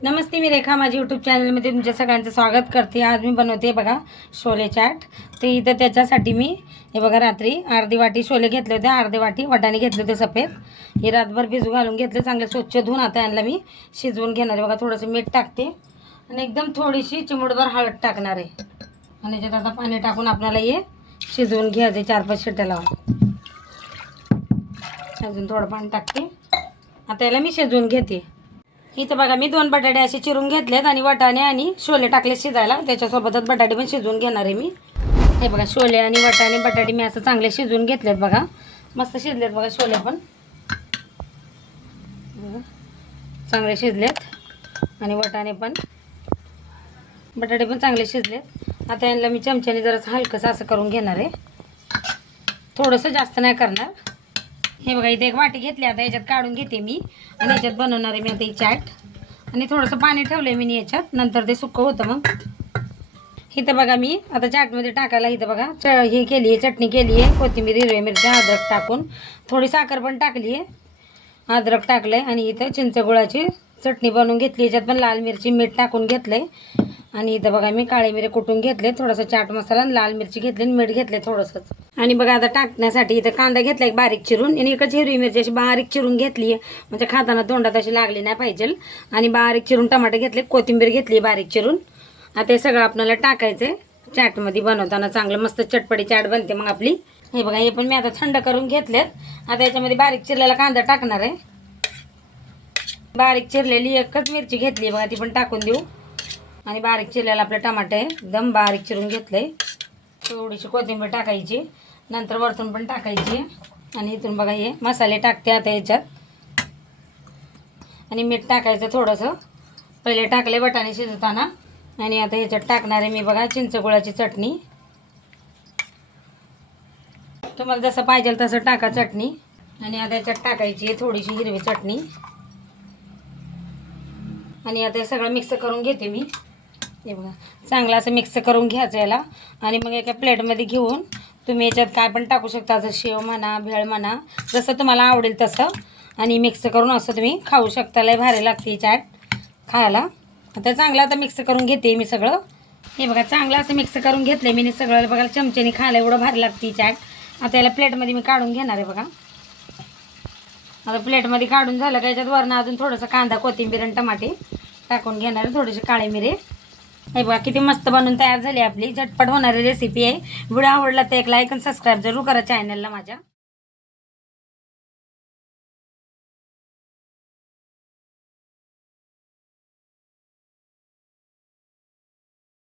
नमस्ते मी रेखा. माझी यूट्यूब चॅनलमध्ये तुमच्या सगळ्यांचं स्वागत करते. आज मी बनवते बघा शोले चाट. ते इथं त्याच्यासाठी मी हे बघा रात्री अर्धी वाटी शोले घेतले होते. अर्धी वाटी वटाने घेतले होते सफेद. हे रातभर भिजू घालून घेतले. चांगले स्वच्छ धुवून आता यांना मी शिजवून घेणार आहे. बघा थोडंसं मीठ टाकते. आणि एकदम थोडीशी चिमुडभर हळद टाकणार आहे. आणि याच्यात आता पाणी टाकून आपल्याला हे शिजवून घ्यायचे चार पाच शिट्या लावून. अजून थोडं पाणी टाकते. आता याला मी शिजवून घेते. इथं बघा मी दोन बटाटे असे चिरून घेतलेत आणि वाटाणे आणि शोले टाकले शिजायला. त्याच्यासोबतच बटाटे पण शिजवून घेणार आहे मी. हे बघा छोले आणि वाटाणे बटाटे मी असं चांगले शिजवून घेतलेत बघा. मस्त शिजलेत बघा छोले पण. चांगले शिजलेत आणि वटाणे पण. बटाटे पण चांगले शिजलेत. आता यांना मी चमच्याने जरासं हलकंसं असं करून घेणार आहे. थोडंसं जास्त नाही करणार. हे बघा इथे एक वाटी घेतली आता याच्यात काढून घेते मी. आणि याच्यात बनवणार आहे मी आता ही चाट. आणि थोडंसं पाणी ठेवलं मी याच्यात नंतर ते सुक्क होतं मग. इथं बघा मी आता चाटमध्ये टाकायला इथं बघा च हे केली आहे चटणी केली आहे कोथिंबीर हिरव्या मिरच्या अद्रक टाकून. थोडी साखर पण टाकली आहे अद्रक टाकलं आहे आणि इथं चिंचगुळाची चटणी बनवून घेतली. याच्यात पण लाल मिरची मीठ टाकून घेतलं आहे आणि इथं बघा मी काळे मिरे कुटून घेतले थोडासा चाट मसाला आणि लाल मिरची घेतली आणि मीठ घेतले थोडंसंच. आणि बघा आता टाकण्यासाठी इथं कांदा घेतला एक बारीक चिरून. आणि इकडची हिरवी मिरची अशी बारीक चिरून घेतली आहे. म्हणजे खाताना तोंडात अशी लागली नाही पाहिजे. आणि बारीक चिरून टमाटे घेतले कोथिंबीर घेतली बारीक चिरून. आता हे सगळं आपल्याला टाकायचं आहे चाटमध्ये बनवताना चांगलं मस्त चटपटी चाट बनते मग आपली. हे बघा हे पण मी आता थंड करून घेतलेत. आता याच्यामध्ये बारीक चिरलेला कांदा टाकणार आहे. बारीक चिरलेली एकच मिरची घेतली बघा ती पण टाकून देऊ. आणि बारीक चिरलेला आपलं टमाटे एकदम बारीक चिरून घेतलंय. थोडीशी कोथिंबीर टाकायची. नंतर वरतून पण टाकायची. आणि इथून बघा हे मसाले टाकते आता याच्यात. आणि मीठ टाकायचं थोडंसं. पहिले टाकले बटाणे शिजवताना आणि आता ह्याच्यात टाकणार आहे मी बघा चिंचगुळाची चटणी. तुम्हाला जसं पाहिजे तसं टाका चटणी. आणि आता याच्यात टाकायची आहे थोडीशी हिरवी चटणी. आणि आता हे सगळं मिक्स करून घेते मी. हे बघा चांगलं असं मिक्स करून घ्यायचं याला. आणि मग एका प्लेटमध्ये घेऊन तुम्ही याच्यात काय पण टाकू शकता जसं शेव म्हणा भेळ म्हणा जसं तुम्हाला आवडेल तसं. आणि मिक्स करून असं तुम्ही खाऊ शकता. लय भारी लागते चाट खायला. आता चांगलं आता मिक्स करून घेते मी सगळं. हे बघा चांगलं असं मिक्स करून घेतलं मी. सगळं बघा चमच्याने खायला एवढं भारी लागते ही चाट. आता याला प्लेटमध्ये मी काढून घेणार आहे बघा. आता प्लेटमध्ये काढून झालं का याच्यात वरनं अजून थोडंसं कांदा कोथिंबीर आणि टमाटे टाकून घेणार थोडेसे काळे मिरे. हे बघा किती मस्त बनवून तयार झाली आपली. झटपट होणारी रेसिपी आहे. व्हिडिओ आवडला तर एक लाईक आणि सबस्क्राईब जरूर करा चॅनलला माझ्या.